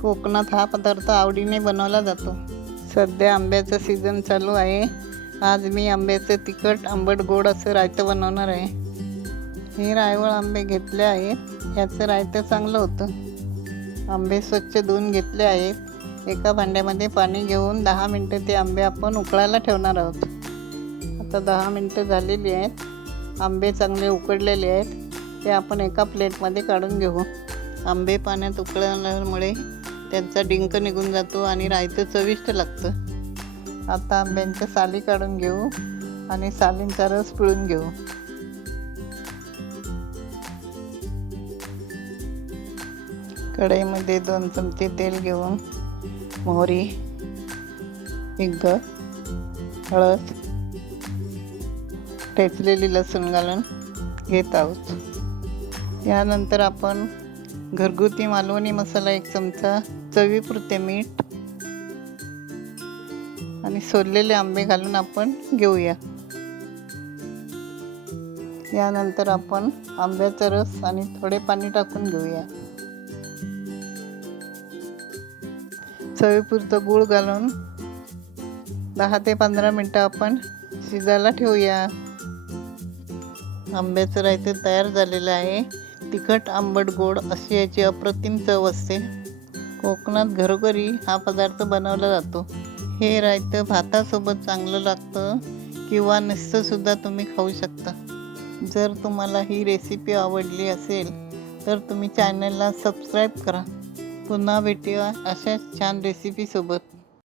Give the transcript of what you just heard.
कोकणात हा पदार्थ आवडीने बनवला जातो। सध्या आंब्याचं सीझन चालू आहे। आज मी आंब्याचं तिखट आंबट गोड असं रायतं बनवणार आहे। हे रायवळ आंबे घेतले आहेत। याचं रायतं चांगलं होतं। आंबे स्वच्छ धुवून घेतले आहेत। एका भांड्यामध्ये पाणी घेऊन 10 मिनिटं ते आंबे आपण उकळायला ठेवणार आहोत। आता 10 मिनिटं झालेली आहेत। आंबे चांगले उकडलेले आहेत। ते आपण एका प्लेटमध्ये काढून घेऊ। आंबे पाण्यात उकळल्यामुळे त्यांचा डिंक निघून जातो आणि रायतं चविष्ट लागतं। आता आंब्यांच्या साली काढून घेऊ आणि सालींचा रस पिळून घेऊ। कढईमध्ये 2 चमचे तेल घेऊन मोहरी, हिंग, हळद, ठेचलेली लसूण घालून घेत आहोत। यानंतर आपण घरगुती मालवणी मसाला 1 चमचा, चवीपुरते मीठ आणि सोललेले आंबे घालून आपण घेऊया। यानंतर आपण आंब्याचा रस आणि थोडे पाणी टाकून घेऊया। चवीपुरतं गूळ घालून 10 ते 15 मिनिटं आपण शिजायला ठेवूया। आंब्याचं रायतं तयार झालेलं आहे। तिखट आंबट गोड अशी याची अप्रतिम चव असते। कोकणात घरोघरी हा पदार्थ बनवला जातो। हे रायतं भातासोबत चांगलं लागतं किंवा नुसतं सुद्धा तुम्ही खाऊ शकता। जर तुम्हाला ही रेसिपी आवडली असेल तर तुम्ही चॅनलला सबस्क्राईब करा। पुन्हा भेटूया अशाच छान रेसिपीसोबत।